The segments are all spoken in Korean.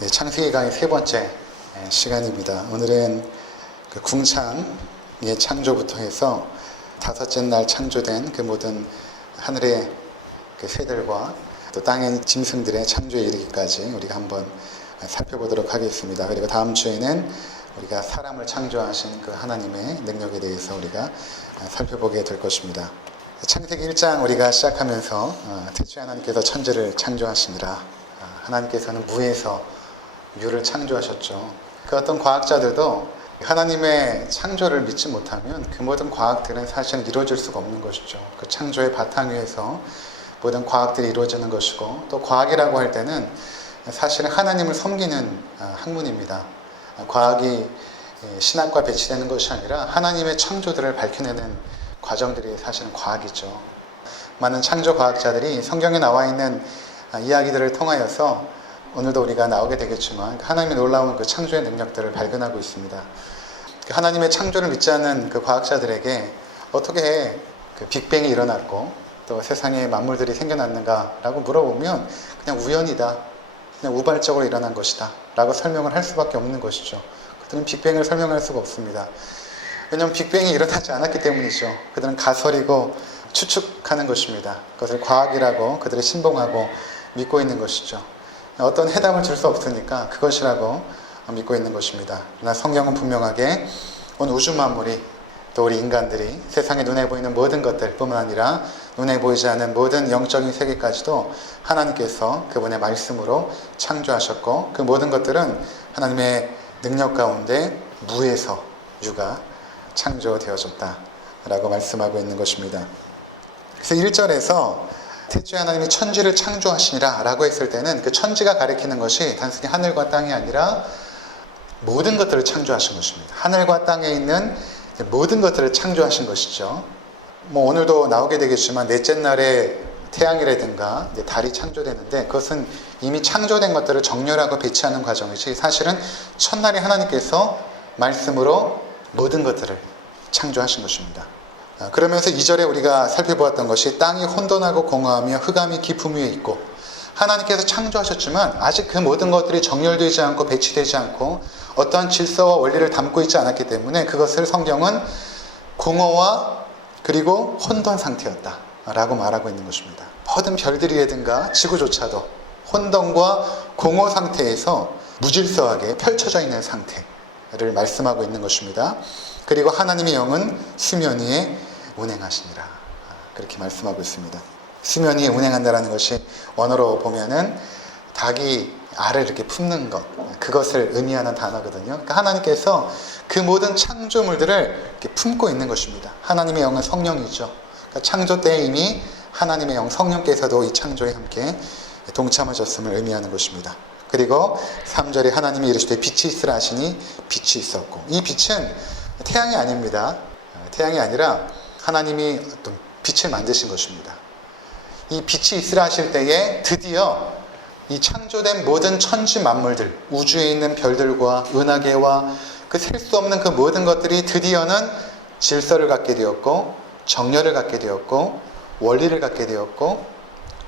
네, 창세기 강의 세 번째 시간입니다. 오늘은 그 궁창의 창조부터 해서 다섯째 날 창조된 그 모든 하늘의 그 새들과 또 땅의 짐승들의 창조에 이르기까지 우리가 한번 살펴보도록 하겠습니다. 그리고 다음 주에는 우리가 사람을 창조하신 그 하나님의 능력에 대해서 우리가 살펴보게 될 것입니다. 창세기 1장 우리가 시작하면서 태초에 하나님께서 천지를 창조하시니라. 하나님께서는 무에서 유를 창조하셨죠. 그 어떤 과학자들도 하나님의 창조를 믿지 못하면 그 모든 과학들은 사실은 이루어질 수가 없는 것이죠. 그 창조의 바탕 위에서 모든 과학들이 이루어지는 것이고, 또 과학이라고 할 때는 사실은 하나님을 섬기는 학문입니다. 과학이 신학과 배치되는 것이 아니라 하나님의 창조들을 밝혀내는 과정들이 사실은 과학이죠. 많은 창조 과학자들이 성경에 나와 있는 이야기들을 통하여서 오늘도 우리가 나오게 되겠지만 하나님의 놀라운 그 창조의 능력들을 발견하고 있습니다. 하나님의 창조를 믿지 않는 그 과학자들에게 어떻게 그 빅뱅이 일어났고 또 세상에 만물들이 생겨났는가라고 물어보면 그냥 우연이다, 그냥 우발적으로 일어난 것이다 라고 설명을 할 수밖에 없는 것이죠. 그들은 빅뱅을 설명할 수가 없습니다. 왜냐하면 빅뱅이 일어나지 않았기 때문이죠. 그들은 가설이고 추측하는 것입니다. 그것을 과학이라고 그들이 신봉하고 믿고 있는 것이죠. 어떤 해답을 줄 수 없으니까 그것이라고 믿고 있는 것입니다. 그러나 성경은 분명하게 온 우주 만물이 또 우리 인간들이 세상에 눈에 보이는 모든 것들 뿐만 아니라 눈에 보이지 않는 모든 영적인 세계까지도 하나님께서 그분의 말씀으로 창조하셨고, 그 모든 것들은 하나님의 능력 가운데 무에서 유가 창조되어졌다라고 말씀하고 있는 것입니다. 그래서 1절에서 태초에 하나님이 천지를 창조하시니라 라고 했을 때는 그 천지가 가리키는 것이 단순히 하늘과 땅이 아니라 모든 것들을 창조하신 것입니다. 하늘과 땅에 있는 모든 것들을 창조하신 것이죠. 오늘도 나오게 되겠지만 넷째 날에 태양이라든가 달이 창조되는데 그것은 이미 창조된 것들을 정렬하고 배치하는 과정이지, 사실은 첫날에 하나님께서 말씀으로 모든 것들을 창조하신 것입니다. 그러면서 2절에 우리가 살펴보았던 것이 땅이 혼돈하고 공허하며 흑암이 깊음 위에 있고, 하나님께서 창조하셨지만 아직 그 모든 것들이 정렬되지 않고 배치되지 않고 어떠한 질서와 원리를 담고 있지 않았기 때문에 그것을 성경은 공허와 그리고 혼돈 상태였다 라고 말하고 있는 것입니다. 모든 별들이라든가 지구조차도 혼돈과 공허 상태에서 무질서하게 펼쳐져 있는 상태를 말씀하고 있는 것입니다. 그리고 하나님의 영은 수면 위에 운행하시니라, 그렇게 말씀하고 있습니다. 수면 위에 운행한다라는 것이 원어로 보면은 닭이 알을 이렇게 품는 것, 그것을 의미하는 단어거든요. 그러니까 하나님께서 그 모든 창조물들을 이렇게 품고 있는 것입니다. 하나님의 영은 성령이죠. 그러니까 창조 때 이미 하나님의 영 성령께서도 이 창조에 함께 동참하셨음을 의미하는 것입니다. 그리고 3절에 하나님이 이르시되 빛이 있으라 하시니 빛이 있었고, 이 빛은 태양이 아닙니다. 태양이 아니라 하나님이 어떤 빛을 만드신 것입니다. 이 빛이 있으라 하실 때에 드디어 이 창조된 모든 천지 만물들, 우주에 있는 별들과 은하계와 그 셀 수 없는 그 모든 것들이 드디어는 질서를 갖게 되었고, 정렬을 갖게 되었고, 원리를 갖게 되었고,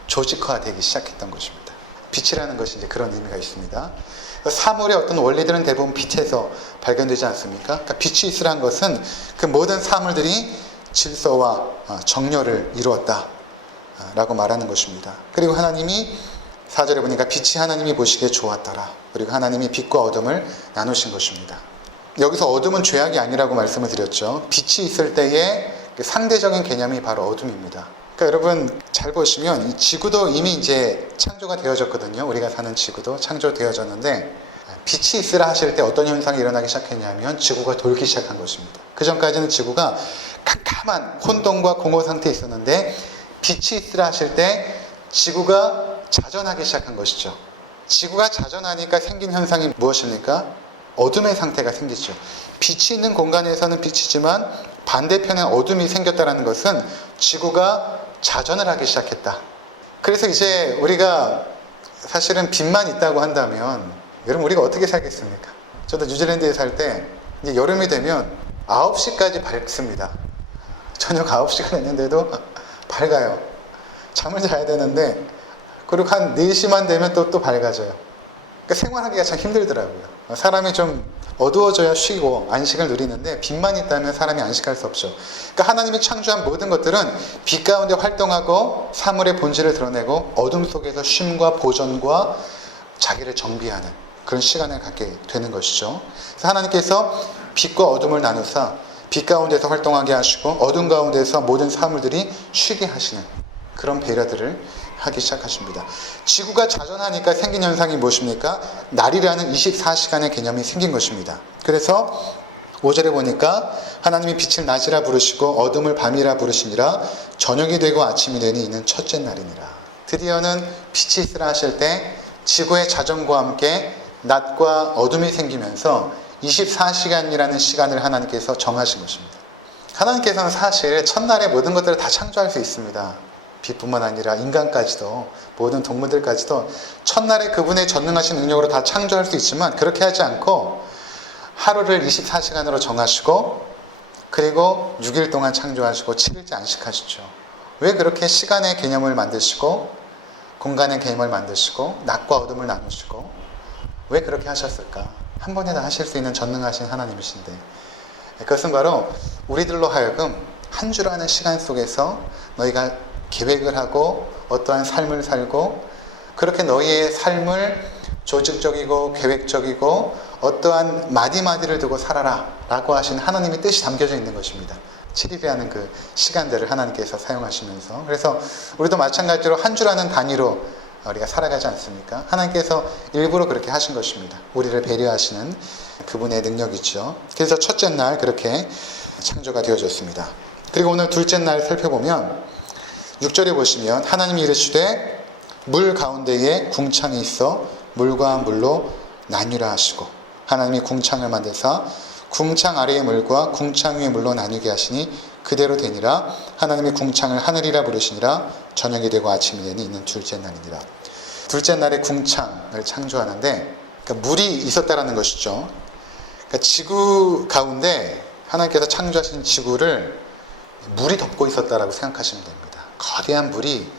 조직화되기 시작했던 것입니다. 빛이라는 것이 이제 그런 의미가 있습니다. 사물의 어떤 원리들은 대부분 빛에서 발견되지 않습니까? 그러니까 빛이 있으란 것은 그 모든 사물들이 질서와 정렬을 이루었다 라고 말하는 것입니다. 그리고 하나님이 4절에 보니까 빛이 하나님이 보시기에 좋았더라. 그리고 하나님이 빛과 어둠을 나누신 것입니다. 여기서 어둠은 죄악이 아니라고 말씀을 드렸죠. 빛이 있을 때의 상대적인 개념이 바로 어둠입니다. 그러니까 여러분 잘 보시면 이 지구도 이미 이제 창조가 되어졌거든요. 우리가 사는 지구도 창조되어졌는데, 빛이 있으라 하실 때 어떤 현상이 일어나기 시작했냐면 지구가 돌기 시작한 것입니다. 그 전까지는 지구가 캄캄한 혼돈과 공허 상태에 있었는데 빛이 있으라 하실 때 지구가 자전하기 시작한 것이죠. 지구가 자전하니까 생긴 현상이 무엇입니까? 어둠의 상태가 생기죠. 빛이 있는 공간에서는 빛이지만 반대편에 어둠이 생겼다는 것은 지구가 자전을 하기 시작했다. 그래서 이제 우리가 사실은 빛만 있다고 한다면 여러분 우리가 어떻게 살겠습니까? 저도 뉴질랜드에 살 때 이제 여름이 되면 9시까지 밝습니다. 저녁 9시가 됐는데도 밝아요. 잠을 자야 되는데 그리고 한 4시만 되면 또 밝아져요. 그러니까 생활하기가 참 힘들더라고요. 사람이 좀 어두워져야 쉬고 안식을 누리는데 빛만 있다면 사람이 안식할 수 없죠. 그러니까 하나님이 창조한 모든 것들은 빛 가운데 활동하고 사물의 본질을 드러내고 어둠 속에서 쉼과 보존과 자기를 정비하는 그런 시간을 갖게 되는 것이죠. 그래서 하나님께서 빛과 어둠을 나누사 빛 가운데서 활동하게 하시고 어둠 가운데서 모든 사물들이 쉬게 하시는 그런 배려들을 하기 시작하십니다. 지구가 자전하니까 생긴 현상이 무엇입니까? 날이라는 24시간의 개념이 생긴 것입니다. 그래서 5절에 보니까 하나님이 빛을 낮이라 부르시고 어둠을 밤이라 부르시니라 저녁이 되고 아침이 되니 이는 첫째 날이니라. 드디어는 빛이 있으라 하실 때 지구의 자전과 함께 낮과 어둠이 생기면서 24시간이라는 시간을 하나님께서 정하신 것입니다. 하나님께서는 사실 첫날에 모든 것들을 다 창조할 수 있습니다. 빛뿐만 아니라 인간까지도 모든 동물들까지도 첫날에 그분의 전능하신 능력으로 다 창조할 수 있지만 그렇게 하지 않고 하루를 24시간으로 정하시고 그리고 6일 동안 창조하시고 7일째 안식하시죠. 왜 그렇게 시간의 개념을 만드시고 공간의 개념을 만드시고 낮과 어둠을 나누시고 왜 그렇게 하셨을까? 한 번에 다 하실 수 있는 전능하신 하나님이신데 그것은 바로 우리들로 하여금 한 주라는 시간 속에서 너희가 계획을 하고 어떠한 삶을 살고 그렇게 너희의 삶을 조직적이고 계획적이고 어떠한 마디마디를 두고 살아라 라고 하신 하나님의 뜻이 담겨져 있는 것입니다. 7일이라는 그 시간들을 하나님께서 사용하시면서 그래서 우리도 마찬가지로 한 주라는 단위로 우리가 살아가지 않습니까? 하나님께서 일부러 그렇게 하신 것입니다. 우리를 배려하시는 그분의 능력이죠. 그래서 첫째 날 그렇게 창조가 되어졌습니다. 그리고 오늘 둘째 날 살펴보면 6절에 보시면 하나님이 이르시되 물 가운데에 궁창이 있어 물과 물로 나뉘라 하시고 하나님이 궁창을 만드사 궁창 아래의 물과 궁창 위의 물로 나뉘게 하시니 그대로 되니라. 하나님이 궁창을 하늘이라 부르시니라. 저녁이 되고 아침이 되니 이는 둘째 날이니라. 둘째 날에 궁창을 창조하는데 그러니까 물이 있었다라는 것이죠. 그러니까 지구 가운데 하나님께서 창조하신 지구를 물이 덮고 있었다라고 생각하시면 됩니다. 거대한 물이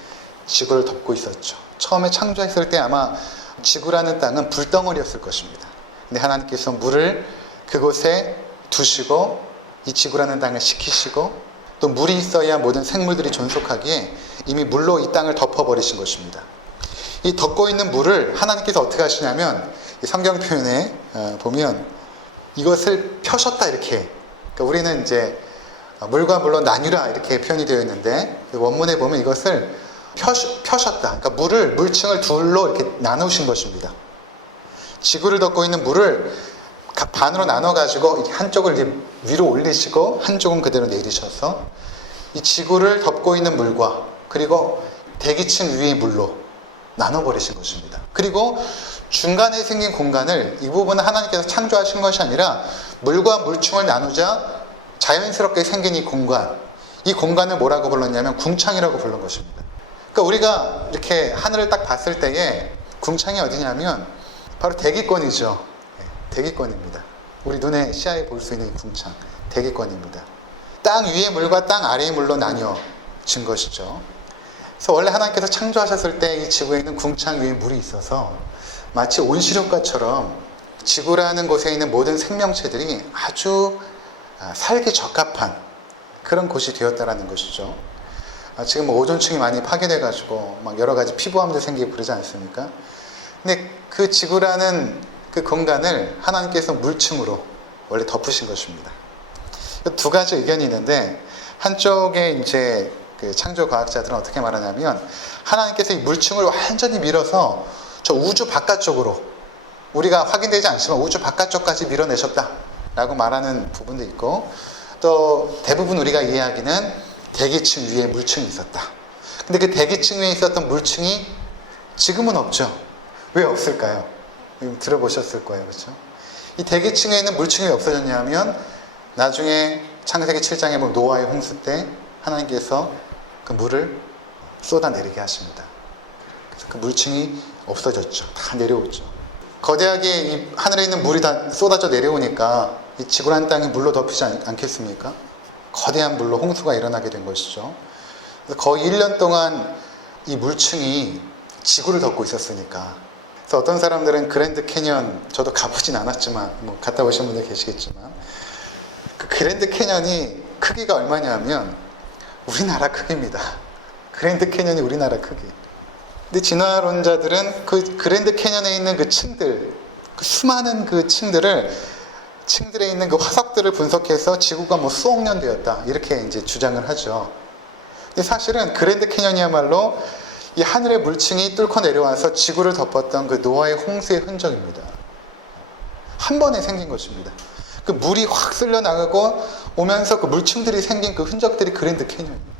지구를 덮고 있었죠. 처음에 창조했을 때 아마 지구라는 땅은 불덩어리였을 것입니다. 근데 하나님께서 물을 그곳에 두시고 이 지구라는 땅을 식히시고 또 물이 있어야 모든 생물들이 존속하기에 이미 물로 이 땅을 덮어버리신 것입니다. 이 덮고 있는 물을 하나님께서 어떻게 하시냐면 이 성경 표현에 보면 이것을 펴셨다 이렇게 그러니까 우리는 이제 물과 물로 나뉘라 이렇게 표현이 되어 있는데 원문에 보면 이것을 펴셨다. 그러니까 물층을 둘로 이렇게 나누신 것입니다. 지구를 덮고 있는 물을 반으로 나눠가지고 한쪽을 이제 위로 올리시고 한쪽은 그대로 내리셔서 이 지구를 덮고 있는 물과 그리고 대기층 위의 물로 나눠버리신 것입니다. 그리고 중간에 생긴 공간을 이 부분은 하나님께서 창조하신 것이 아니라 물과 물층을 나누자 자연스럽게 생긴 이 공간을 뭐라고 불렀냐면 궁창이라고 부른 것입니다. 그러니까 우리가 이렇게 하늘을 딱 봤을 때에 궁창이 어디냐면 바로 대기권이죠. 대기권입니다. 우리 눈에 시야에 볼 수 있는 이 궁창, 대기권입니다. 땅 위의 물과 땅 아래의 물로 나뉘어진 것이죠. 그래서 원래 하나님께서 창조하셨을 때 이 지구에 있는 궁창 위에 물이 있어서 마치 온실효과처럼 지구라는 곳에 있는 모든 생명체들이 아주 살기 적합한 그런 곳이 되었다라는 것이죠. 지금 오존층이 많이 파괴돼가지고 막 여러 가지 피부암도 생기고 그러지 않습니까? 근데 그 지구라는 그 공간을 하나님께서 물층으로 원래 덮으신 것입니다. 두 가지 의견이 있는데 한쪽에 이제 그 창조 과학자들은 어떻게 말하냐면 하나님께서 이 물층을 완전히 밀어서 저 우주 바깥쪽으로 우리가 확인되지 않지만 우주 바깥쪽까지 밀어내셨다라고 말하는 부분도 있고 또 대부분 우리가 이해하기는 대기층 위에 물층이 있었다. 근데 그 대기층 위에 있었던 물층이 지금은 없죠. 왜 없을까요? 들어보셨을 거예요. 그렇죠? 이 대기층에 있는 물층이 왜 없어졌냐면 나중에 창세기 7장에 보면 노아의 홍수 때 하나님께서 그 물을 쏟아내리게 하십니다. 그래서 그 물층이 없어졌죠. 다 내려오죠. 거대하게 이 하늘에 있는 물이 다 쏟아져 내려오니까 이 지구라는 땅이 물로 덮이지 않겠습니까? 거대한 물로 홍수가 일어나게 된 것이죠. 그래서 거의 1년 동안 이 물층이 지구를 덮고 있었으니까 그래서 어떤 사람들은 그랜드 캐년, 저도 가보진 않았지만 뭐 갔다 오신 분들 계시겠지만, 그 그랜드 캐년이 크기가 얼마냐면 우리나라 크기입니다. 그랜드 캐년이 우리나라 크기. 근데 진화론자들은 그 그랜드 캐년에 있는 그 층들, 그 수많은 그 층들에 있는 그 화석들을 분석해서 지구가 뭐 수억 년 되었다, 이렇게 이제 주장을 하죠. 근데 사실은 그랜드 캐년이야말로 이 하늘의 물층이 뚫고 내려와서 지구를 덮었던 그 노아의 홍수의 흔적입니다. 한 번에 생긴 것입니다. 그 물이 확 쓸려 나가고 오면서 그 물층들이 생긴 그 흔적들이 그랜드 캐년입니다.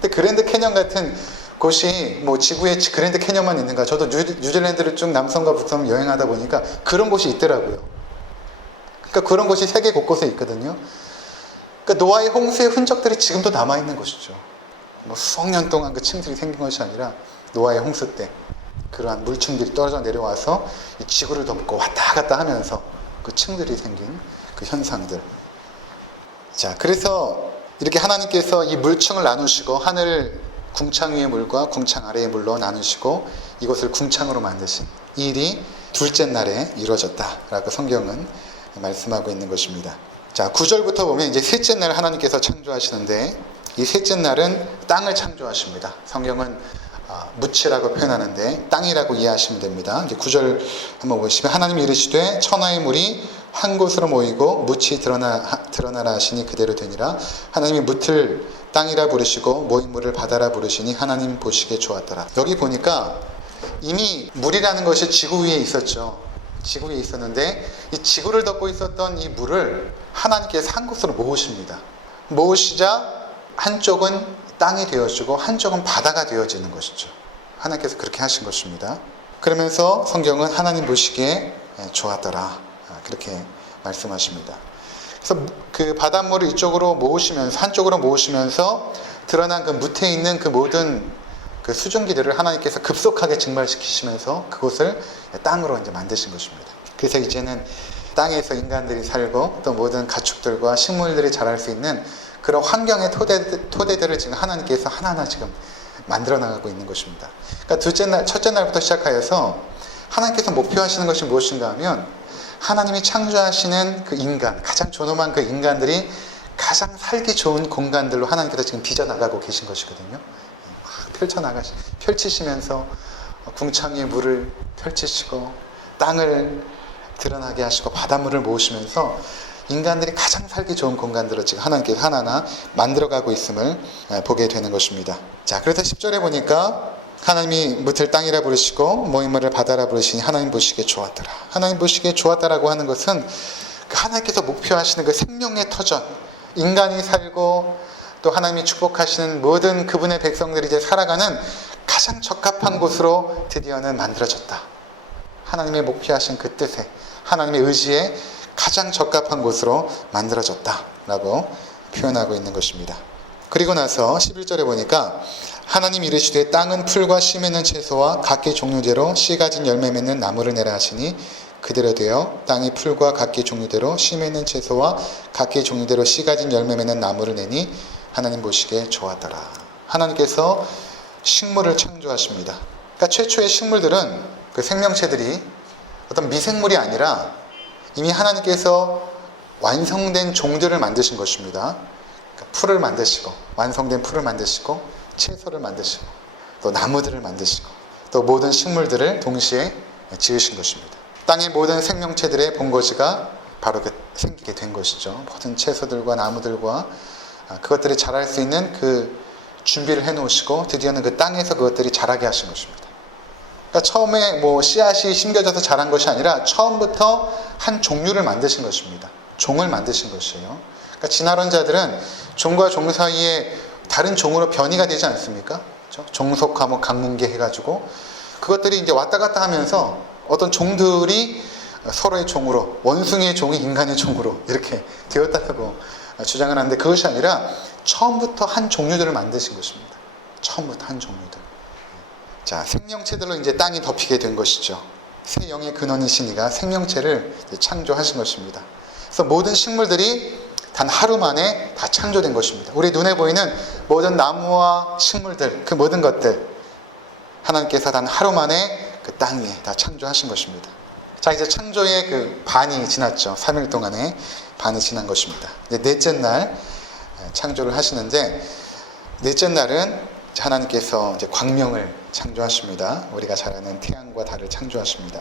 근데 그랜드 캐년 같은 곳이 뭐 지구에 그랜드 캐년만 있는가? 저도 뉴질랜드를 쭉 남섬과 북섬 여행하다 보니까 그런 곳이 있더라고요. 그러니까 그런 곳이 세계 곳곳에 있거든요. 그러니까 노아의 홍수의 흔적들이 지금도 남아있는 것이죠. 뭐 수억 년 동안 그 층들이 생긴 것이 아니라 노아의 홍수 때 그러한 물층들이 떨어져 내려와서 이 지구를 덮고 왔다 갔다 하면서 그 층들이 생긴 그 현상들. 자, 그래서 이렇게 하나님께서 이 물층을 나누시고 하늘 궁창 위의 물과 궁창 아래의 물로 나누시고 이것을 궁창으로 만드신 이 일이 둘째 날에 이루어졌다라고 성경은 말씀하고 있는 것입니다. 자, 9절부터 보면 이제 셋째 날 하나님께서 창조하시는데 이 셋째 날은 땅을 창조하십니다. 성경은 무치라고 표현하는데 땅이라고 이해하시면 됩니다. 이제 9절 한번 보시면 하나님이 이르시되 천하의 물이 한 곳으로 모이고 무치 드러나라 하시니 그대로 되니라. 하나님이 묻을 땅이라 부르시고 모인 물을 바다라 부르시니 하나님 보시기에 좋았더라. 여기 보니까 이미 물이라는 것이 지구 위에 있었죠. 지구 위에 있었는데 이 지구를 덮고 있었던 이 물을 하나님께서 한 곳으로 모으십니다. 모으시자 한쪽은 땅이 되어지고 한쪽은 바다가 되어지는 것이죠. 하나님께서 그렇게 하신 것입니다. 그러면서 성경은 하나님 보시기에 좋았더라, 그렇게 말씀하십니다. 그래서 그 바닷물을 이쪽으로 모으시면서, 한쪽으로 모으시면서 드러난 그 무태에 있는 그 모든 그 수증기들을 하나님께서 급속하게 증발시키시면서 그곳을 땅으로 이제 만드신 것입니다. 그래서 이제는 땅에서 인간들이 살고 또 모든 가축들과 식물들이 자랄 수 있는 그런 환경의 토대들을 지금 하나님께서 하나하나 지금 만들어 나가고 있는 것입니다. 그러니까 첫째 날부터 시작하여서 하나님께서 목표하시는 것이 무엇인가 하면 하나님이 창조하시는 그 인간, 가장 존엄한 그 인간들이 가장 살기 좋은 공간들로 하나님께서 지금 빚어나가고 계신 것이거든요. 펼치시면서 궁창 위에 물을 펼치시고 땅을 드러나게 하시고 바닷물을 모으시면서 인간들이 가장 살기 좋은 공간들을 지금 하나님께서 하나하나 만들어가고 있음을 보게 되는 것입니다. 자, 그래서 10절에 보니까 하나님이 묻을 땅이라 부르시고 모인 물을 바다라 부르시니 하나님 보시기에 좋았더라. 하나님 보시기에 좋았다라고 하는 것은 하나님께서 목표하시는 그 생명의 터전, 인간이 살고 또 하나님이 축복하시는 모든 그분의 백성들이 이제 살아가는 가장 적합한 곳으로 드디어는 만들어졌다. 하나님의 목표하신 그 뜻에, 하나님의 의지에 가장 적합한 곳으로 만들어졌다라고 표현하고 있는 것입니다. 그리고 나서 11절에 보니까 하나님 이르시되 땅은 풀과 씨 맺는 채소와 각기 종류대로 씨 가진 열매 맺는 나무를 내라 하시니 그대로 되어 땅이 풀과 각기 종류대로 씨 맺는 채소와 각기 종류대로 씨 가진 열매 맺는 나무를 내니 하나님 보시기에 좋았더라. 하나님께서 식물을 창조하십니다. 그러니까 최초의 식물들은 그 생명체들이 어떤 미생물이 아니라 이미 하나님께서 완성된 종들을 만드신 것입니다. 그러니까 풀을 만드시고 완성된 풀을 만드시고 채소를 만드시고 또 나무들을 만드시고 또 모든 식물들을 동시에 지으신 것입니다. 땅의 모든 생명체들의 본거지가 바로 생기게 된 것이죠. 모든 채소들과 나무들과 그것들이 자랄 수 있는 그 준비를 해놓으시고 드디어는 그 땅에서 그것들이 자라게 하신 것입니다. 그러니까 처음에 뭐 씨앗이 심겨져서 자란 것이 아니라 처음부터 한 종류를 만드신 것입니다. 종을 만드신 것이에요. 그러니까 진화론자들은 종과 종 사이에 다른 종으로 변이가 되지 않습니까? 그렇죠? 종속화, 뭐 강문계 해가지고 그것들이 이제 왔다 갔다 하면서 어떤 종들이 서로의 종으로, 원숭이의 종이 인간의 종으로 이렇게 되었다고 주장을 하는데 그것이 아니라 처음부터 한 종류들을 만드신 것입니다. 처음부터 한 종류들. 자, 생명체들로 이제 땅이 덮이게 된 것이죠. 새 영의 근원이신 이가 생명체를 창조하신 것입니다. 그래서 모든 식물들이 단 하루 만에 다 창조된 것입니다. 우리 눈에 보이는 모든 나무와 식물들, 그 모든 것들 하나님께서 단 하루 만에 그 땅 위에 다 창조하신 것입니다. 자, 이제 창조의 그 반이 지났죠. 3일 동안의 반이 지난 것입니다. 이제 넷째 날 창조를 하시는데, 넷째 날은 하나님께서 이제 광명을 창조하십니다. 우리가 잘 아는 태양과 달을 창조하십니다.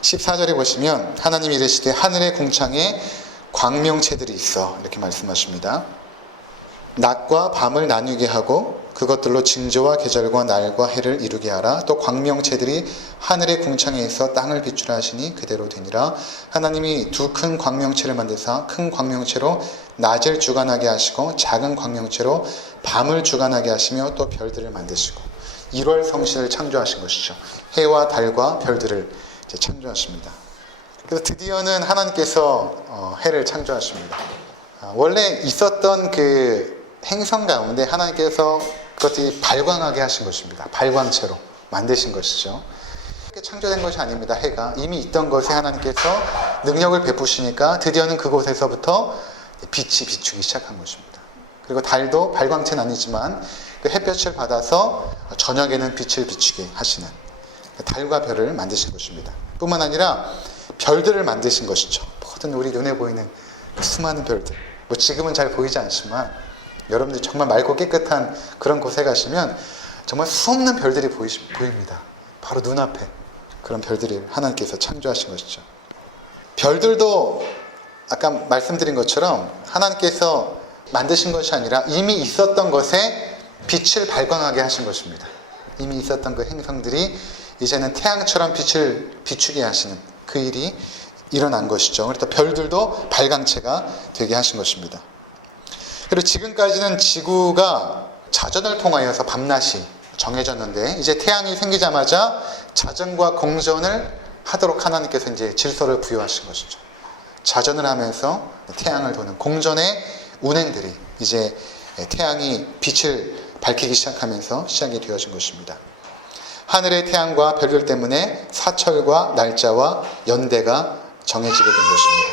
14절에 보시면 하나님이 이르시되 하늘의 궁창에 광명체들이 있어, 이렇게 말씀하십니다. 낮과 밤을 나누게 하고 그것들로 징조와 계절과 날과 해를 이루게 하라. 또 광명체들이 하늘의 궁창에 있어 땅을 비추라 하시니 그대로 되니라. 하나님이 두 큰 광명체를 만드사 큰 광명체로 낮을 주관하게 하시고 작은 광명체로 밤을 주관하게 하시며 또 별들을 만드시고 1월 성신을 창조하신 것이죠. 해와 달과 별들을 이제 창조하십니다. 그래서 드디어는 하나님께서 해를 창조하십니다. 원래 있었던 그 행성 가운데 하나님께서 그것이 발광하게 하신 것입니다. 발광체로 만드신 것이죠. 이렇게 창조된 것이 아닙니다. 해가 이미 있던 것에 하나님께서 능력을 베푸시니까 드디어는 그곳에서부터 빛이 비추기 시작한 것입니다. 그리고 달도 발광체는 아니지만 그 햇볕을 받아서 저녁에는 빛을 비추게 하시는 달과 별을 만드신 것입니다. 뿐만 아니라 별들을 만드신 것이죠. 모든 우리 눈에 보이는 그 수많은 별들, 뭐 지금은 잘 보이지 않지만 여러분들이 정말 맑고 깨끗한 그런 곳에 가시면 정말 수없는 별들이 보입니다. 바로 눈앞에 그런 별들을 하나님께서 창조하신 것이죠. 별들도 아까 말씀드린 것처럼 하나님께서 만드신 것이 아니라 이미 있었던 것에 빛을 발광하게 하신 것입니다. 이미 있었던 그 행성들이 이제는 태양처럼 빛을 비추게 하시는 그 일이 일어난 것이죠. 그래서 별들도 발광체가 되게 하신 것입니다. 그리고 지금까지는 지구가 자전을 통하여서 밤낮이 정해졌는데 이제 태양이 생기자마자 자전과 공전을 하도록 하나님께서 이제 질서를 부여하신 것이죠. 자전을 하면서 태양을 도는 공전의 운행들이 이제 태양이 빛을 밝히기 시작하면서 시작이 되어진 것입니다. 하늘의 태양과 별들 때문에 사철과 날짜와 연대가 정해지게 된 것입니다.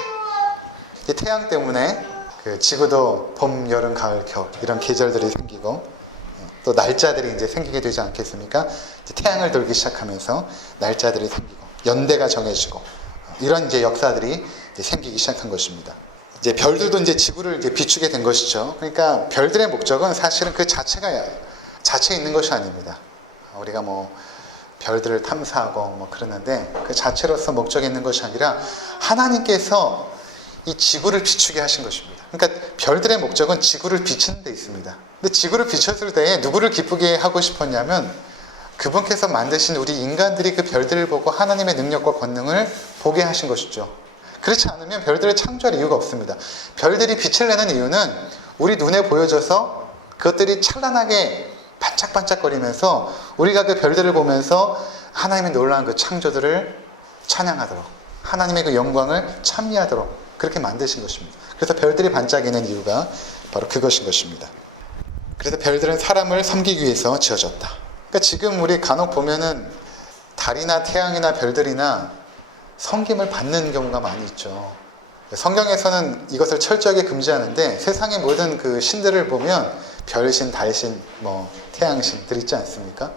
이 태양 때문에 그 지구도 봄, 여름, 가을, 겨울 이런 계절들이 생기고 또 날짜들이 이제 생기게 되지 않겠습니까? 이제 태양을 돌기 시작하면서 날짜들이 생기고 연대가 정해지고 이런 이제 역사들이 이제 생기기 시작한 것입니다. 이제 별들도 이제 지구를 이제 비추게 된 것이죠. 그러니까 별들의 목적은 사실은 그 자체에 있는 것이 아닙니다. 우리가 뭐 별들을 탐사하고 뭐 그러는데 그 자체로서 목적이 있는 것이 아니라 하나님께서 이 지구를 비추게 하신 것입니다. 그러니까 별들의 목적은 지구를 비추는 데 있습니다. 근데 지구를 비췄을 때 누구를 기쁘게 하고 싶었냐면 그분께서 만드신 우리 인간들이 그 별들을 보고 하나님의 능력과 권능을 보게 하신 것이죠. 그렇지 않으면 별들을 창조할 이유가 없습니다. 별들이 빛을 내는 이유는 우리 눈에 보여져서 그것들이 찬란하게 반짝반짝거리면서 우리가 그 별들을 보면서 하나님의 놀라운 그 창조들을 찬양하도록 하나님의 그 영광을 찬미하도록 그렇게 만드신 것입니다. 그래서 별들이 반짝이는 이유가 바로 그것인 것입니다. 그래서 별들은 사람을 섬기기 위해서 지어졌다. 그러니까 지금 우리 간혹 보면은 달이나 태양이나 별들이나 섬김을 받는 경우가 많이 있죠. 성경에서는 이것을 철저하게 금지하는데 세상의 모든 그 신들을 보면 별신, 달신, 뭐 태양신들 있지 않습니까?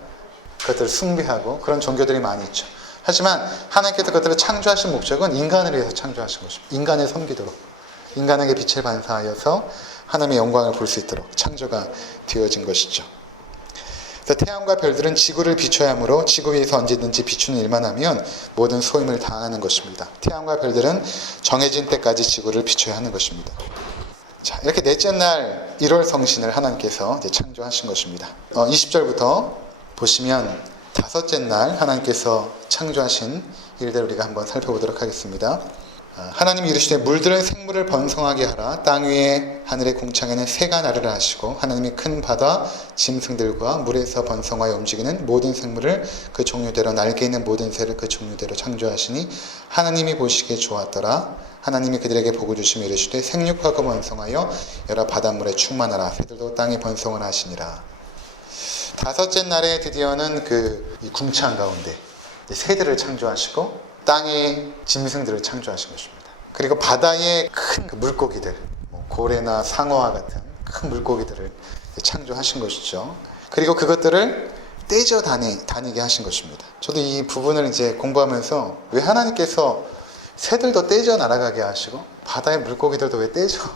그것들을 숭배하고 그런 종교들이 많이 있죠. 하지만 하나님께서 그것들을 창조하신 목적은 인간을 위해서 창조하신 것입니다. 인간을 섬기도록 인간에게 빛을 반사하여서 하나님의 영광을 볼 수 있도록 창조가 되어진 것이죠. 그래서 태양과 별들은 지구를 비춰야 하므로 지구 위에서 언제든지 비추는 일만 하면 모든 소임을 다하는 것입니다. 태양과 별들은 정해진 때까지 지구를 비춰야 하는 것입니다. 자, 이렇게 넷째 날 1월 성신을 하나님께서 이제 창조하신 것입니다. 20절부터 보시면 다섯째 날 하나님께서 창조하신 일들 우리가 한번 살펴보도록 하겠습니다. 하나님이 이르시되 물들은 생물을 번성하게 하라. 땅 위에 하늘의 궁창에는 새가 나르라 하시고 하나님이 큰 바다 짐승들과 물에서 번성하여 움직이는 모든 생물을 그 종류대로 날개 있는 모든 새를 그 종류대로 창조하시니 하나님이 보시기에 좋았더라. 하나님이 그들에게 복을 주시며 이르시되 생육하고 번성하여 여러 바닷물에 충만하라. 새들도 땅에 번성을 하시니라. 다섯째 날에 드디어는 이 궁창 가운데 새들을 창조하시고 땅의 짐승들을 창조하신 것입니다. 그리고 바다의 큰 물고기들, 고래나 상어와 같은 큰 물고기들을 창조하신 것이죠. 그리고 그것들을 떼져 다니게 하신 것입니다. 저도 이 부분을 이제 공부하면서 왜 하나님께서 새들도 떼져 날아가게 하시고 바다의 물고기들도 왜 떼져서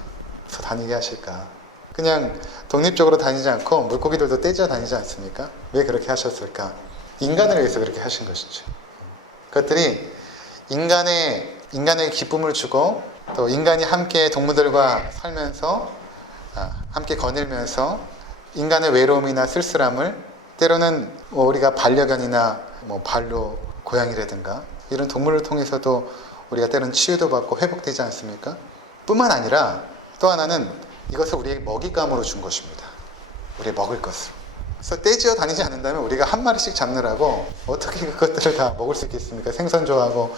다니게 하실까? 그냥 독립적으로 다니지 않고 물고기들도 떼져 다니지 않습니까? 왜 그렇게 하셨을까? 인간을 위해서 그렇게 하신 것이죠. 그것들이 인간의 기쁨을 주고 또 인간이 함께 동물들과 살면서 함께 거닐면서 인간의 외로움이나 쓸쓸함을 때로는 우리가 반려견이나 발로 고양이라든가 이런 동물을 통해서도 우리가 때로는 치유도 받고 회복되지 않습니까? 뿐만 아니라 또 하나는 이것을 우리에게 먹잇감으로 준 것입니다. 우리의 먹을 것을. 그래서 떼지어 다니지 않는다면 우리가 한 마리씩 잡느라고 어떻게 그것들을 다 먹을 수 있겠습니까? 생선 좋아하고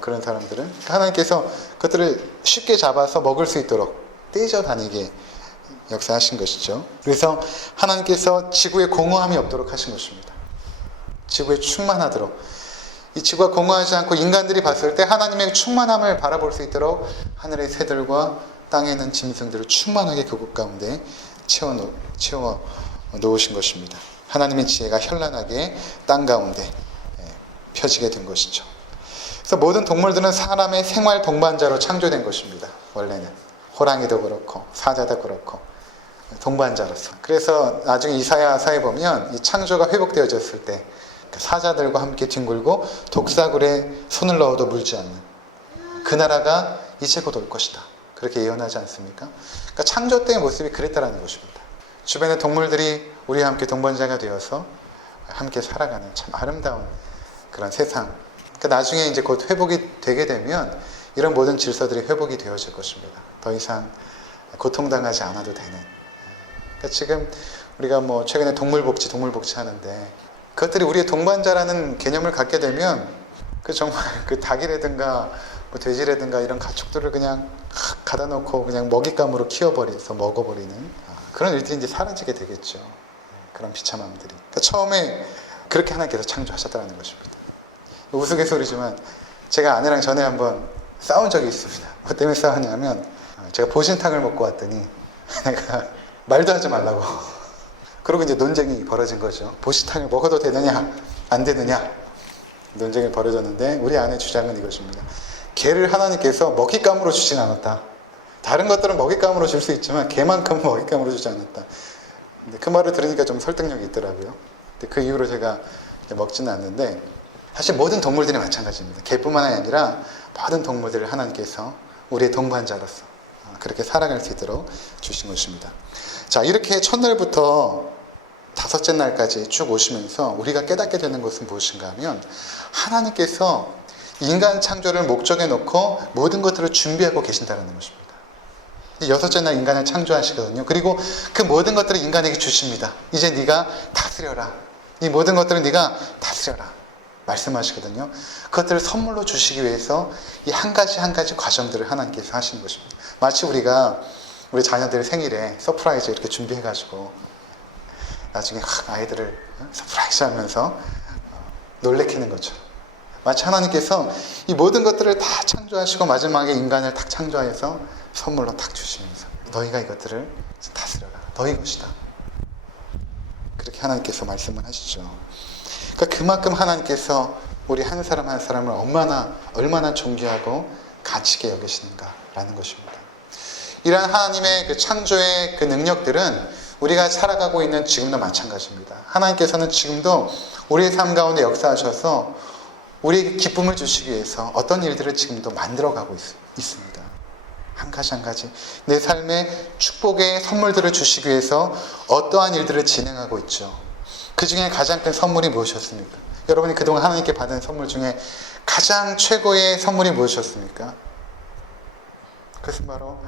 그런 사람들은. 하나님께서 그것들을 쉽게 잡아서 먹을 수 있도록 떼지어 다니게 역사하신 것이죠. 그래서 하나님께서 지구에 공허함이 없도록 하신 것입니다. 지구에 충만하도록. 이 지구가 공허하지 않고 인간들이 봤을 때 하나님의 충만함을 바라볼 수 있도록 하늘의 새들과 땅에 있는 짐승들을 충만하게 그곳 가운데 채워 놓으신 것입니다. 하나님의 지혜가 현란하게 땅 가운데 펴지게 된 것이죠. 그래서 모든 동물들은 사람의 생활 동반자로 창조된 것입니다. 원래는 호랑이도 그렇고 사자도 그렇고 동반자로서. 그래서 나중에 이사야서에 보면 이 창조가 회복되어졌을 때 사자들과 함께 뒹굴고 독사굴에 손을 넣어도 물지 않는 그 나라가 이제 곧 올 것이다. 그렇게 예언하지 않습니까? 그러니까 창조 때의 모습이 그랬다라는 것입니다. 주변의 동물들이 우리와 함께 동반자가 되어서 함께 살아가는 참 아름다운 그런 세상. 그러니까 나중에 이제 곧 회복이 되게 되면 이런 모든 질서들이 회복이 되어질 것입니다. 더 이상 고통당하지 않아도 되는. 그러니까 지금 우리가 최근에 동물복지 하는데 그것들이 우리의 동반자라는 개념을 갖게 되면 정말 닭이라든가 돼지라든가 이런 가축들을 그냥 갖다 놓고 그냥 먹잇감으로 키워버려서 먹어버리는 그런 일들이 이제 사라지게 되겠죠. 그런 비참함들이. 그러니까 처음에 그렇게 하나님께서 창조하셨다는 것입니다. 우스갯소리지만 제가 아내랑 전에 한번 싸운 적이 있습니다. 뭐 때문에 싸웠냐면 제가 보신탕을 먹고 왔더니 내가 말도 하지 말라고. 그러고 이제 논쟁이 벌어진 거죠. 보신탕을 먹어도 되느냐 안 되느냐 논쟁이 벌어졌는데 우리 아내의 주장은 이것입니다. 개를 하나님께서 먹잇감으로 주진 않았다. 다른 것들은 먹잇감으로 줄 수 있지만 개만큼은 먹잇감으로 주지 않았다. 근데 그 말을 들으니까 좀 설득력이 있더라고요. 근데 그 이후로 제가 먹지는 않는데 사실 모든 동물들이 마찬가지입니다. 개뿐만 아니라 모든 동물들을 하나님께서 우리의 동반자로서 그렇게 살아갈 수 있도록 주신 것입니다. 자, 이렇게 첫날부터 다섯째 날까지 쭉 오시면서 우리가 깨닫게 되는 것은 무엇인가 하면 하나님께서 인간 창조를 목적에 놓고 모든 것들을 준비하고 계신다는 것입니다. 여섯째 날 인간을 창조하시거든요. 그리고 그 모든 것들을 인간에게 주십니다. 이제 네가 다스려라. 이 모든 것들을 네가 다스려라. 말씀하시거든요. 그것들을 선물로 주시기 위해서 이 한 가지 한 가지 과정들을 하나님께서 하시는 것입니다. 마치 우리가 우리 자녀들 생일에 서프라이즈 이렇게 준비해가지고 나중에 아이들을 서프라이즈 하면서 놀래키는 것처럼 마치 하나님께서 이 모든 것들을 다 창조하시고 마지막에 인간을 딱 창조해서 선물로 딱 주시면서 너희가 이것들을 다스려라. 너희 것이다. 그렇게 하나님께서 말씀을 하시죠. 그러니까 그만큼 하나님께서 우리 한 사람 한 사람을 얼마나 존귀하고 가치 있게 여기시는가라는 것입니다. 이러한 하나님의 그 창조의 그 능력들은 우리가 살아가고 있는 지금도 마찬가지입니다. 하나님께서는 지금도 우리의 삶 가운데 역사하셔서 우리에게 기쁨을 주시기 위해서 어떤 일들을 지금도 만들어가고 있습니다. 한 가지 한 가지 내 삶에 축복의 선물들을 주시기 위해서 어떠한 일들을 진행하고 있죠. 그 중에 가장 큰 선물이 무엇이었습니까? 여러분이 그동안 하나님께 받은 선물 중에 가장 최고의 선물이 무엇이었습니까? 그것은 바로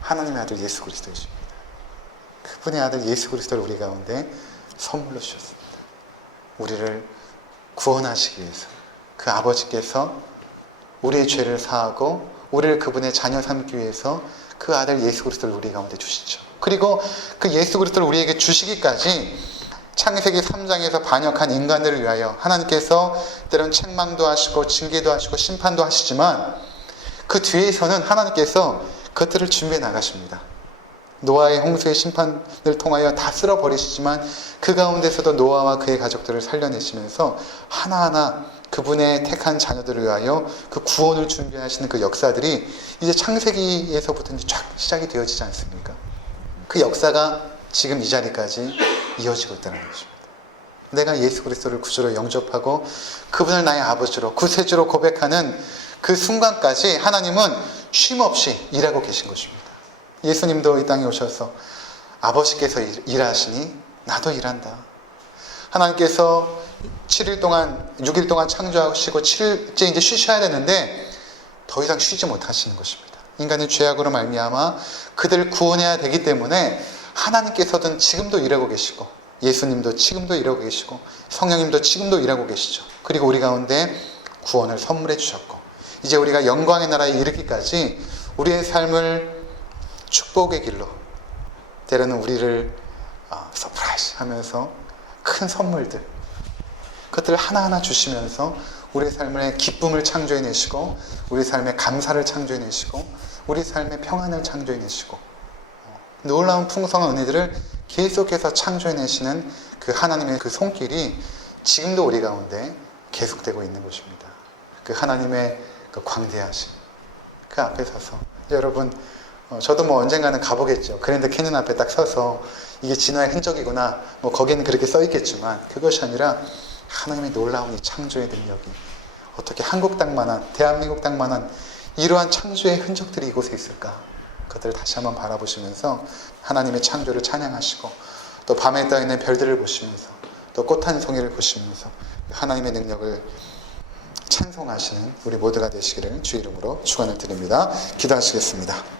하나님의 아들 예수 그리스도이십니다. 그분의 아들 예수 그리스도를 우리 가운데 선물로 주셨습니다. 우리를 구원하시기 위해서 그 아버지께서 우리의 죄를 사하고 우리를 그분의 자녀 삼기 위해서 그 아들 예수 그리스도를 우리 가운데 주시죠. 그리고 그 예수 그리스도를 우리에게 주시기까지 창세기 3장에서 반역한 인간들을 위하여 하나님께서 때론 책망도 하시고 징계도 하시고 심판도 하시지만 그 뒤에서는 하나님께서 그것들을 준비해 나가십니다. 노아의 홍수의 심판을 통하여 다 쓸어버리시지만 그 가운데서도 노아와 그의 가족들을 살려내시면서 하나하나 그분의 택한 자녀들을 위하여 그 구원을 준비하시는 그 역사들이 이제 창세기에서부터 이제 쫙 시작이 되어지지 않습니까? 그 역사가 지금 이 자리까지 이어지고 있다는 것입니다. 내가 예수 그리스도를 구주로 영접하고 그분을 나의 아버지로 구세주로 고백하는 그 순간까지 하나님은 쉼없이 일하고 계신 것입니다. 예수님도 이 땅에 오셔서 아버지께서 일하시니 나도 일한다. 하나님께서 6일 동안 창조하시고 7일째 이제 쉬셔야 되는데 더 이상 쉬지 못하시는 것입니다. 인간의 죄악으로 말미암아 그들을 구원해야 되기 때문에 하나님께서는 지금도 일하고 계시고 예수님도 지금도 일하고 계시고 성령님도 지금도 일하고 계시죠. 그리고 우리 가운데 구원을 선물해 주셨고 이제 우리가 영광의 나라에 이르기까지 우리의 삶을 축복의 길로 때로는 우리를 서프라이즈 하면서 큰 선물들 그것들을 하나하나 주시면서 우리 삶의 기쁨을 창조해내시고 우리 삶의 감사를 창조해내시고 우리 삶의 평안을 창조해내시고 놀라운 풍성한 은혜들을 계속해서 창조해내시는 그 하나님의 그 손길이 지금도 우리 가운데 계속되고 있는 것입니다. 그 하나님의 그 광대하심 그 앞에 서서 여러분 저도 뭐 언젠가는 가보겠죠. 그랜드 캐년 앞에 딱 서서 이게 진화의 흔적이구나 뭐 거기는 그렇게 써 있겠지만 그것이 아니라 하나님의 놀라운 이 창조의 능력이 어떻게 한국 땅만한 대한민국 땅만한 이러한 창조의 흔적들이 이곳에 있을까 그것들을 다시 한번 바라보시면서 하나님의 창조를 찬양하시고 또 밤에 떠있는 별들을 보시면서 또 꽃 한 송이를 보시면서 하나님의 능력을 찬송하시는 우리 모두가 되시기를 주 이름으로 축원을 드립니다. 기도하시겠습니다.